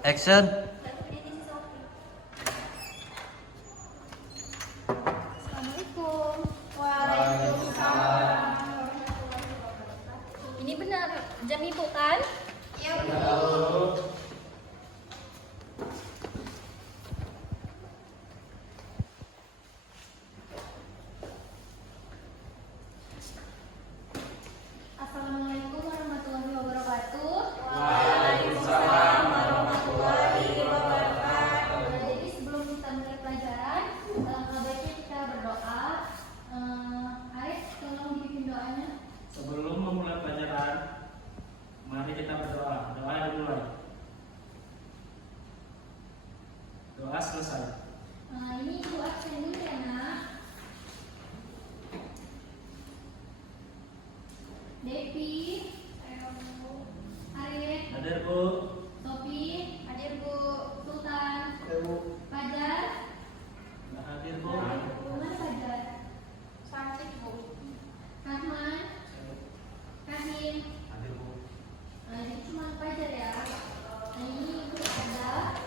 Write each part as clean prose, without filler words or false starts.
Action. Assalamualaikum. Waalaikumsalam. Ini benar jam ibu kan? Iya bu. Assalamualaikum warahmatullahi wabarakatuh. Waalaikumsalam warahmatullahi wabarakatuh. Jadi sebelum kita mulai pelajaran, alangkah baiknya kita berdoa. Arif, tolong dibikin doanya. Sebelum memulai pelajaran, mari kita berdoa. Doa dimulai. Doa selesai. Ini ibu absen dulu ya nak. Devi, Arif, Hadir Bu. Sofi, hadir bu. Sultan, Fajar, Nggak hadir Bu. Mana Fajar? Cantik bu. Rahman, Kahim. Hadir Bu. Jadi cuma Fajar ya. Ini ibu ada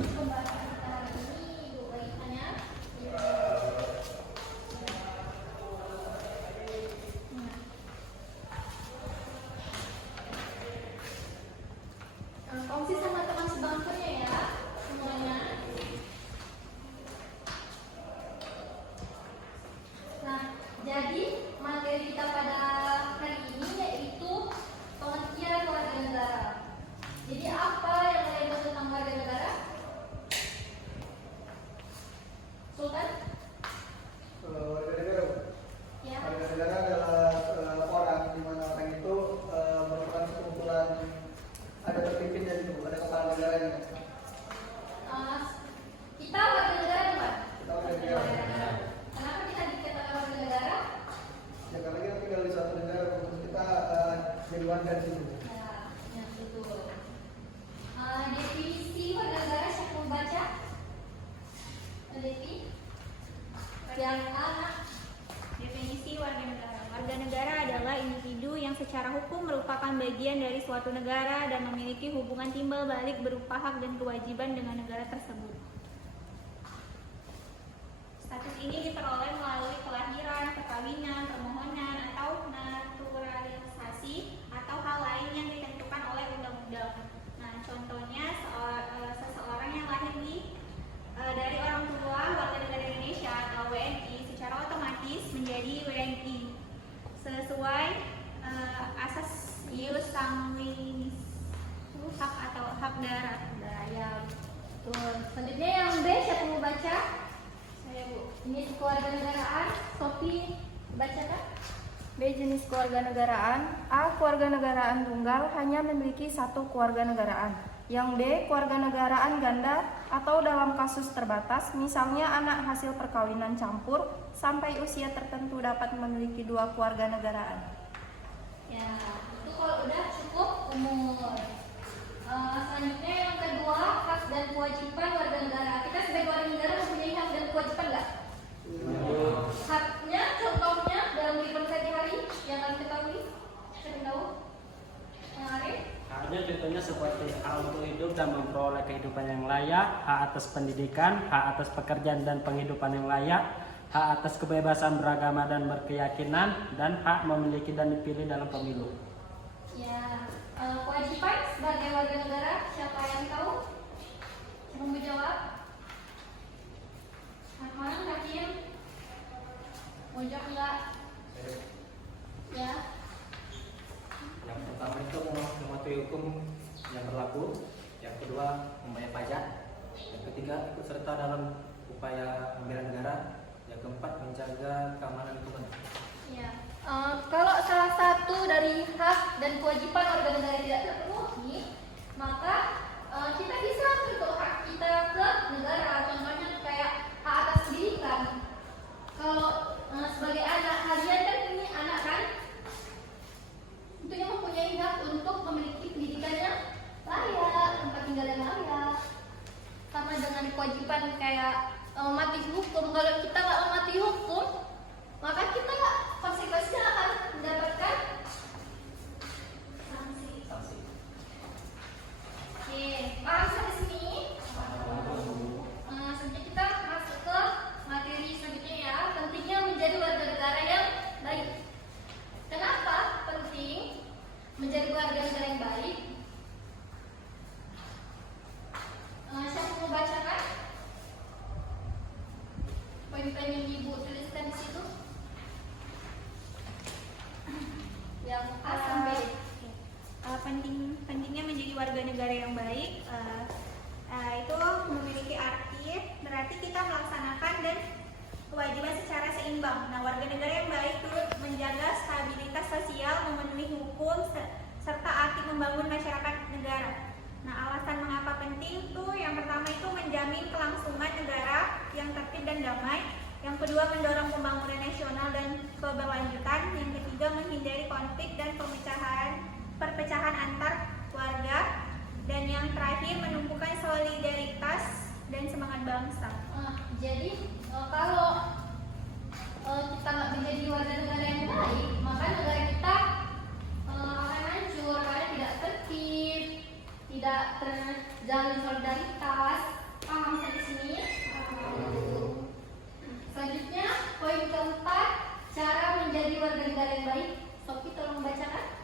pembahasan kita hari ini, ibu bagikannya. Kongsi sama teman sebangkunya ya semuanya. Nah, jadi materi kita pada hari ini yaitu pengertian warga negara. Jadi apa yang kalian tahu tentang warga negara? Sultan? Warga negara. Ya. Warga negara adalah orang di mana orang itu merupakan sekumpulan, ada terpimpin dari itu, ada kepala negaranya. Kita warga negara bukan? Kita warga negara. Kenapa kita dikatakan warga negara? Ya karena kita tinggal di satu negara, terus kita jadi warga di situ. Ya betul. Definisi warga negara siapa yang membaca? Devi? Yang anak. Definisi warga negara. Warga negara adalah individu yang secara hukum merupakan bagian dari suatu negara dan memiliki hubungan timbal balik berupa hak dan kewajiban dengan negara tersebut. Status ini diperoleh melalui kelahiran, perkawinan, permohonan, atau naturalisasi atau hal lain yang ditentukan oleh undang-undang. Nah, contohnya seseorang yang lahir dari orang tua warga negara Indonesia atau WNI secara otomatis menjadi WNI sesuai asas ius sanguinis, hak atau hak darah. Ya betul. Selanjutnya yang B siapa mau baca? Saya Bu. Ini kewarganegaraan. Sofi bacakan. B. Jenis kewarganegaraan. A. Kewarganegaraan tunggal, hanya memiliki satu kewarganegaraan. Yang B. Kewarganegaraan ganda atau dalam kasus terbatas, misalnya anak hasil perkawinan campur, sampai usia tertentu dapat memiliki dua kewarganegaraan. Ya, itu kalau udah cukup umur. Selanjutnya yang kedua, hak dan kewajiban warga negara. Kita sebagai warga negara mempunyai hak dan kewajiban nggak? Haknya, contohnya dalam kehidupan sehari-hari yang kalian ketahui, kalian tahu? Yang Arif? Haknya contohnya seperti hak untuk hidup dan memperoleh kehidupan yang layak, hak atas pendidikan, hak atas pekerjaan dan penghidupan yang layak, hak atas kebebasan beragama dan berkeyakinan, dan hak memiliki dan dipilih dalam pemilu. Ya, kewajiban sebagai warga negara, siapa yang tahu? Siapa mau jawab? Rahman, Hakim? Mau jawab enggak? Ya. Yang pertama itu mematuhi hukum yang berlaku, yang kedua membayar pajak, yang ketiga ikut serta dalam upaya membela negara, yang keempat menjaga keamanan lingkungan. Ya. Kalau salah satu dari hak dan kewajiban warga negara tidak terpenuhi, maka kita bisa untuk hak kita ke negara. Contohnya kayak hak atas pendidikan. Kalau sebagai anak, kalian kan ini anak kan, tentunya mempunyai hak untuk memiliki pendidikan yang layak, tempat tinggal yang layak. Sama dengan kewajiban kayak mematuhi hukum. Kalau kita nggak mematuhi hukum, maka kita konsekuensinya akan mendapatkan sanksi. Oke, warga negara yang baik itu memiliki arti berarti kita melaksanakan dan kewajiban secara seimbang. Nah, warga negara yang baik turut menjaga stabilitas sosial, memenuhi hukum, serta aktif membangun masyarakat negara. Nah, alasan mengapa penting tuh yang pertama itu menjamin kelangsungan negara yang tertib dan damai. Yang kedua, mendorong pembangunan nasional dan keberlanjutan. Yang ketiga, menghindari konflik dan perpecahan antar warga. Dan yang terakhir, menumbuhkan solidaritas dan semangat bangsa. Jadi kalau kita nggak menjadi warga negara yang baik, maka negara kita akan hancur karena tidak tertib, tidak terjalin solidaritas. Paham sampai sini? Selanjutnya poin keempat, cara menjadi warga negara yang baik. Sophie tolong membacakan.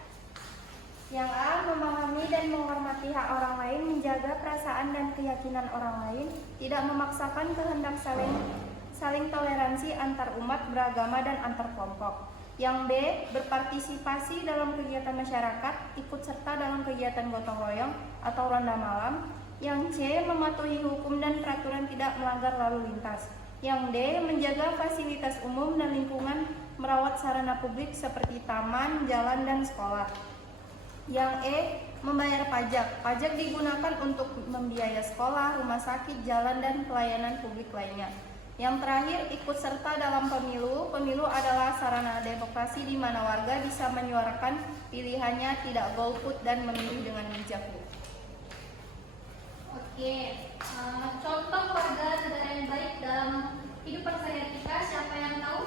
Yang A. Memahami dan menghormati hak orang lain, menjaga perasaan dan keyakinan orang lain, tidak memaksakan kehendak saling toleransi antar umat beragama dan antar kelompok. Yang B. Berpartisipasi dalam kegiatan masyarakat, ikut serta dalam kegiatan gotong royong atau ronda malam. Yang C. Mematuhi hukum dan peraturan, tidak melanggar lalu lintas. Yang D. Menjaga fasilitas umum dan lingkungan, merawat sarana publik seperti taman, jalan, dan sekolah. Yang E. Membayar pajak. Pajak digunakan untuk membiayai sekolah, rumah sakit, jalan, dan pelayanan publik lainnya. Yang terakhir, ikut serta dalam pemilu. Pemilu adalah sarana demokrasi di mana warga bisa menyuarakan pilihannya, tidak golput, dan memilih dengan bijak. Oke, contoh warga negara yang baik dalam kehidupan sehari-hari kita, siapa yang tahu?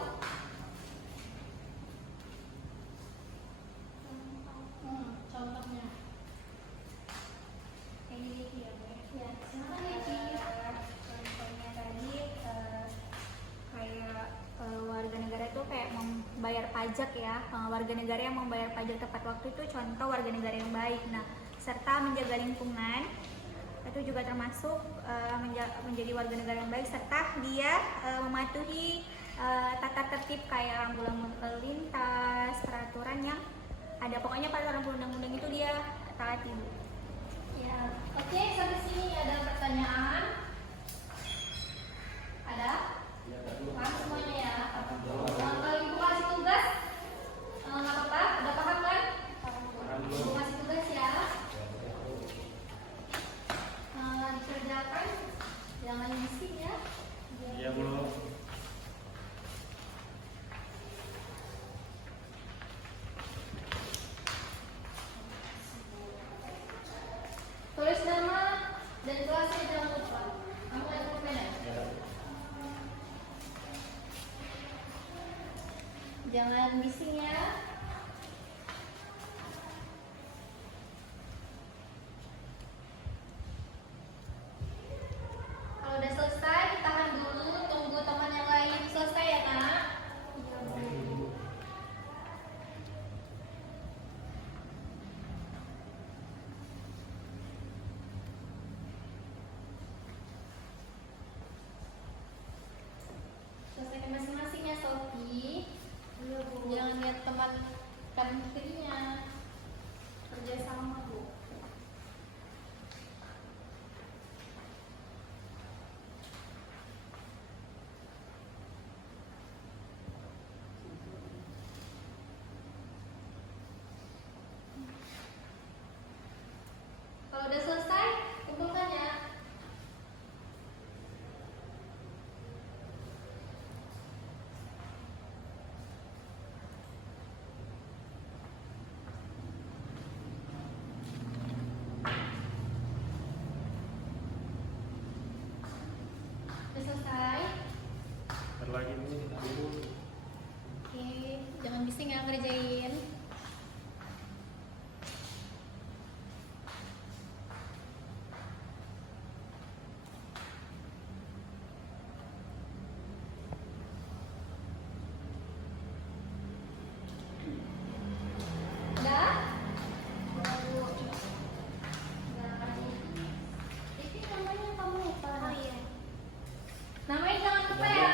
Contohnya. Ini ya, Bu. Ya, silakan Leci. Contohnya tadi kayak warga negara itu kayak membayar pajak ya. Warga negara yang membayar pajak tepat waktu itu contoh warga negara yang baik. Nah, serta menjaga lingkungan itu juga termasuk menjadi warga negara yang baik, serta dia mematuhi tata tertib kayak rambu-rambu lalu lintas, peraturan yang ada, pokoknya peraturan undang-undang itu dia taati. Ya, oke, sampai sini ada pertanyaan? Ada? Paham semuanya ya? Kalau ibu kasih tugas, nggak apa-apa, udah paham kan? Ibu kasih tugas ya. Dikerjakan, jangan bising ya. Iya, Bu. Tulis nama dan kelasnya jangan lupa. Kamu ada pulpen ya? Jangan bising ya. Kalau udah selesai, tahan dulu, tunggu teman yang lain selesai ya, Kak? Selesaikan masing-masing ya, Sophie. Jangan lihat teman kanan kirinya. Kerja sama, Bu. Kalau udah selesai, kumpulkan ya. Udah selesai? Lagi Bu. Oke, jangan bising ya ngerjain. Udah? Ini namanya kamu lupa. Oh iya. Namanya jangan lupa ya.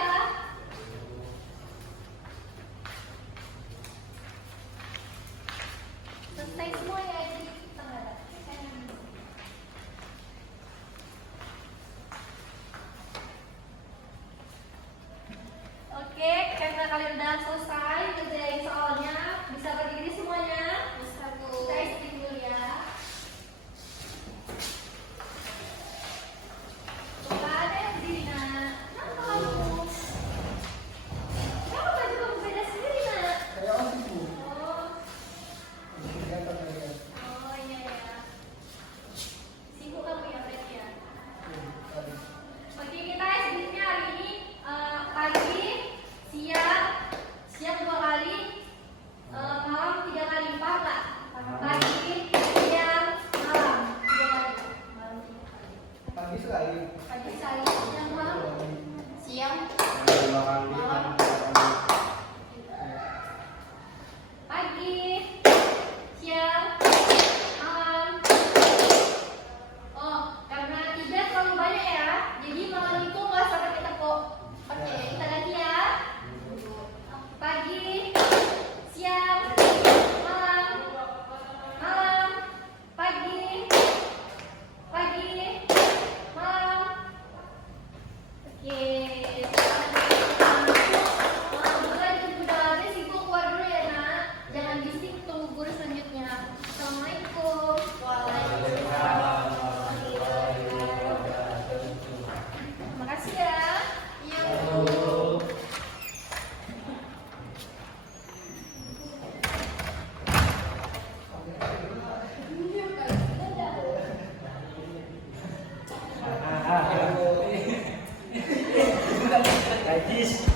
sekali. Pagi sekali, siang malam. Siang, Dua kali. malam. Pagi, siang, malam. Oh, karena tiga terlalu banyak ya, jadi malam itu nggak usah pakai tepuk. Oke, kita ganti ya. Pagi, siang, malam, malam, pagi, pagi, malam. Oke, semoga itu udah habis, ibu keluar dulu ya nak. Jangan bisik, tunggu guru selanjutnya. Assalamualaikum. Waalaikumsalam. Terima kasih ya. Yuk. Najis.